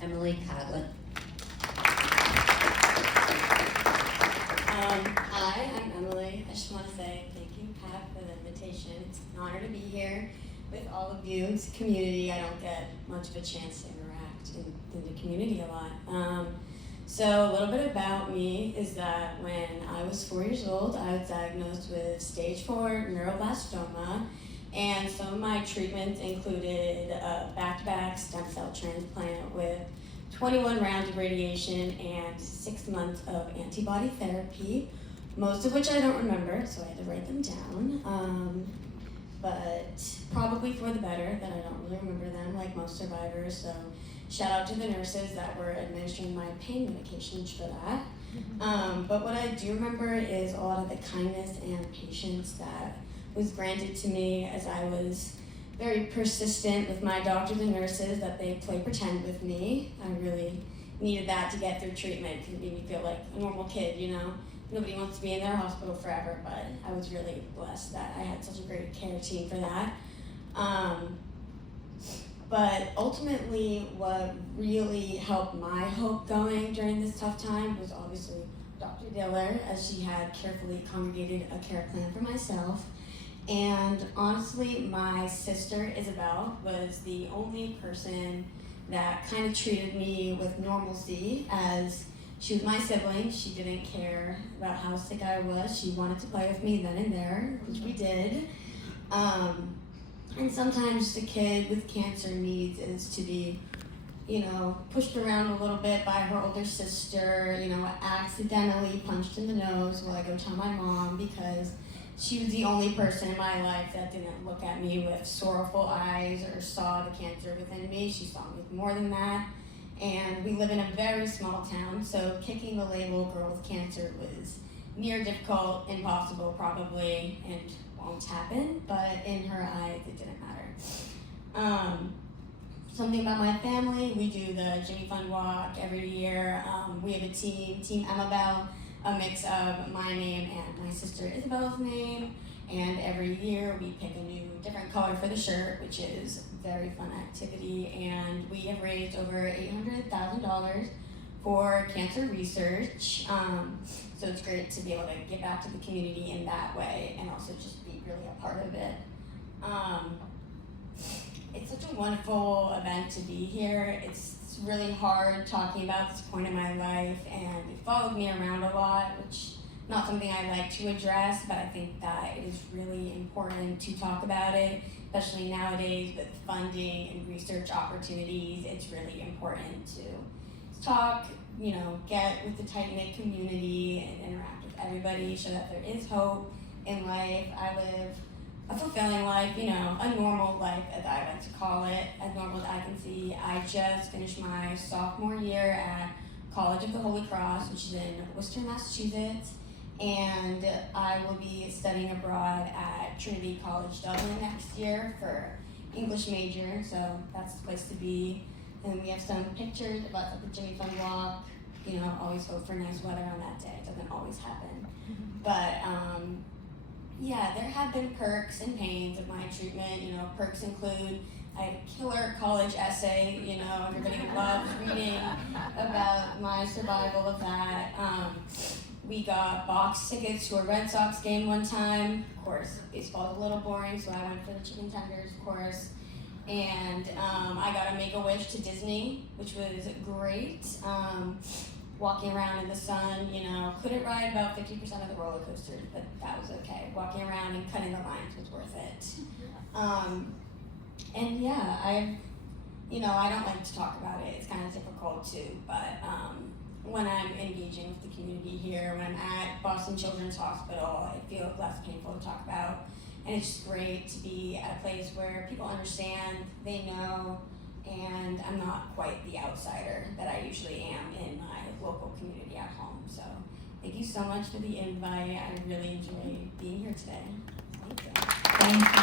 Emily Coughlin. Hi, I'm Emily. I just want to say thank you, Pat, for the invitation. It's an honor to be here with all of you. It's a community. I don't get much of a chance to interact in the community a lot. So a little bit about me is that when I was 4 years old, I was diagnosed with stage 4 neuroblastoma, and some of my treatments included a back-to-back stem cell transplant with 21 rounds of radiation and 6 months of antibody therapy, most of which I don't remember, so I had to write them down. But probably for the better that I don't really remember them, like most survivors. So shout out to the nurses that were administering my pain medications for that. But what I do remember is a lot of the kindness and patience that was granted to me as I was very persistent with my doctors and nurses that they play pretend with me. I really needed that to get through treatment because it made me feel like a normal kid, you know? Nobody wants to be in their hospital forever, but I was really blessed that I had such a great care team for that. But ultimately, what really helped my hope going during this tough time was obviously Dr. Diller, as she had carefully congregated a care plan for myself. And honestly, my sister, Isabel, was the only person that kind of treated me with normalcy, as she was my sibling. She didn't care about how sick I was. She wanted to play with me then and there, which we did. And sometimes the kid with cancer needs is to be, you know, pushed around a little bit by her older sister, you know, accidentally punched in the nose while I go tell my mom, because she was the only person in my life that didn't look at me with sorrowful eyes or saw the cancer within me. She saw me with more than that. And we live in a very small town, so kicking the label girl with cancer was near difficult, impossible probably, and won't happen, but in her eyes it didn't matter. Something about my family, we do the Jimmy Fund Walk every year. We have a team, Team Emabel, a mix of my name and my sister Isabel's name, and every year we pick a new different color for the shirt, which is a very fun activity, and we have raised over $800,000 for cancer research. So it's great to be able to give back to the community in that way and also just be really a part of it. It's such a wonderful event to be here. It's really hard talking about this point in my life, and it followed me around a lot, which not something I like to address, but I think that it is really important to talk about it, especially nowadays with funding and research opportunities. It's really important to talk, you know, get with the tight-knit community and interact with everybody, show that there is hope in life. I live a fulfilling life, you know, a normal life, as I like to call it, as normal as I can see. I just finished my sophomore year at College of the Holy Cross, which is in Worcester, Massachusetts, and I will be studying abroad at Trinity College Dublin next year for English major, so that's the place to be. And we have some pictures about the Jimmy Fund Walk. You know, always hope for nice weather on that day. It doesn't always happen. But yeah, there have been perks and pains of my treatment. You know, perks include I had a killer college essay. You know, everybody loves reading about my survival of that. We got box tickets to a Red Sox game one time. Of course, baseball's a little boring, so I went for the chicken tenders, of course. And I got a Make-A-Wish to Disney, which was great. Walking around in the sun, you know, couldn't ride about 50% of the roller coasters, but that was okay. Walking around and cutting the lines was worth it. And yeah, I don't like to talk about it. It's kind of difficult too, but when I'm engaging with the community here, when I'm at Boston Children's Hospital, it feels less painful to talk about. And it's just great to be at a place where people understand, they know, and I'm not quite the outsider that I usually am in my local community at home. So thank you so much for the invite. I really enjoyed being here today. Thank you. Thank you.